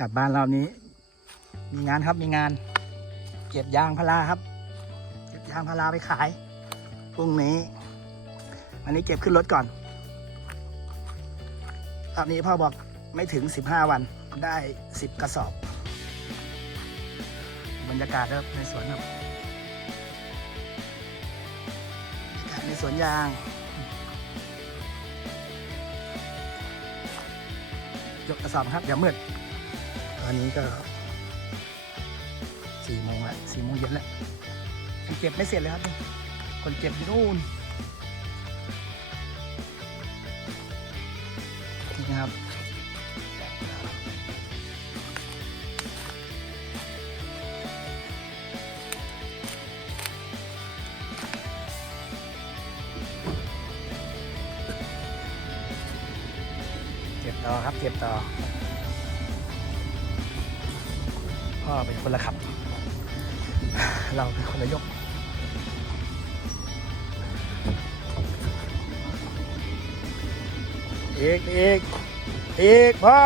กลับบ้านรอบนี้ มีงานครับมีงาน เก็บยางพาราครับ เก็บยางพาราไปขายพรุ่งนี้ อันนี้เก็บขึ้นรถก่อนรอบนี้พ่อบอกไม่ถึง 15 วันได้ 10 กระสอบ บรรยากาศครับในสวนครับบรรยากาศในสวนยางยกกระสอบครับ เดี๋ยวมืด อันนี้ก็สี่โมงละสี่โมงเย็นแล้วยังเก็บไม่เสร็จเลยครับ คนเก็บอยู่นู่นนี่นะครับเก็บต่อครับเก็บต่อ พ่อเป็นคนละขับ เราเป็นคนละยก อีกอีกอีกพ่อ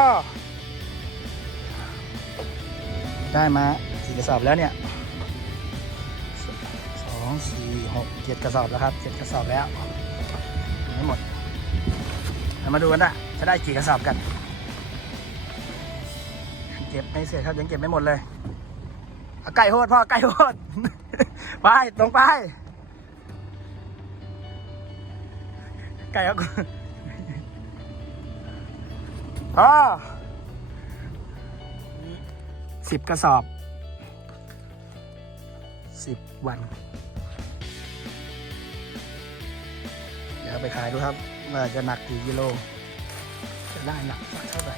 ได้มาสี่กระสอบแล้วเนี่ยสองสี่หกเจ็ดกระสอบแล้วครับเจ็ดกระสอบแล้วไม่หมดเรามาดูกันนะจะได้กี่กระสอบกัน เก็บไม่เสร็จครับยังเก็บไม่หมดเลยเไก่โหดพ่อไก่โหด ไปตรงไป ไก่เอาพ่อสิบกระสอบสิบวัน เดี๋ยวไปขายดูครับว่าจะหนักกี่กิโล จะได้หนักสักเท่าไหร่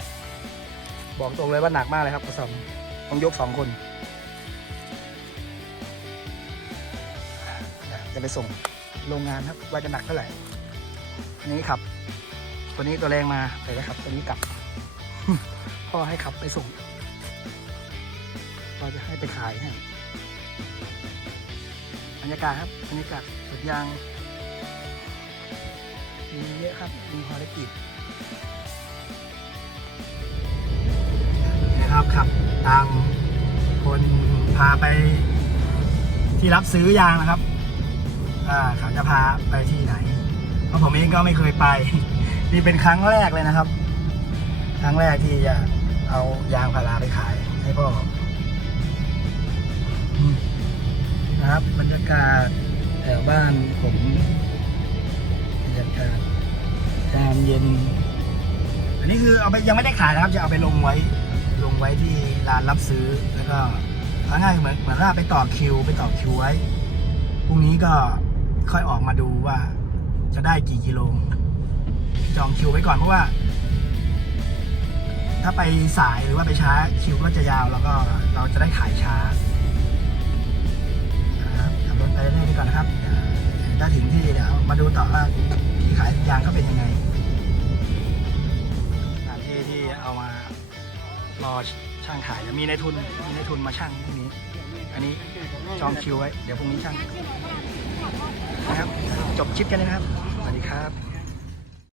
บอกตรงเลยว่าหนักมากเลยครับกระสอบต้องยกสองคนจะไปส่งโรงงานครับว่าจะหนักเท่าไหร่อันนี้ขับ ตัวนี้ตัวแรงมาไปแล้วครับ ตัวนี้กลับ พ่อให้ขับไปส่งพ่อจะให้ไปขายให้บรรยากาศครับบรรยากาศสวนยางมีเยอะครับมีภารกิจ นะครับขับตามคนพาไปที่รับซื้อยางนะครับอ่าเขาจะพาไปที่ไหน เพราะผมเองก็ไม่เคยไป นี่เป็นครั้งแรกเลยนะครับ ครั้งแรกที่จะเอายางพาราไปขายให้พ่อนะครับบรรยากาศแถวบ้านผมบรรยากาศยามเย็น อันนี้คือเอาไปยังไม่ได้ขายนะครับ จะเอาไปลงไว้ ไว้ที่ร้านรับซื้อแล้วก็ง่ายเหมือนเหมือนว่าไปต่อคิว ไปต่อคิวไว้พรุ่งนี้ก็ค่อยออกมาดูว่าจะได้กี่กิโลจองคิวไว้ก่อนเพราะว่า ถ้าไปสายหรือว่าไปช้าคิวก็จะยาวแล้วก็เราจะได้ขายช้านะครับขับรถไปเรื่อยๆก่อนนะครับถ้าถึงที่เดี๋ยวมาดูต่อว่าที่ขายยางเขาเป็นยังไง ช่างขายจะมีในทุนมีในทุนมาช่างพรุ่งนี้ อันนี้จองคิวไว้ เดี๋ยวพรุ่งนี้ช่างนะครับ จบคลิปกันเลยนะครับ สวัสดีครับ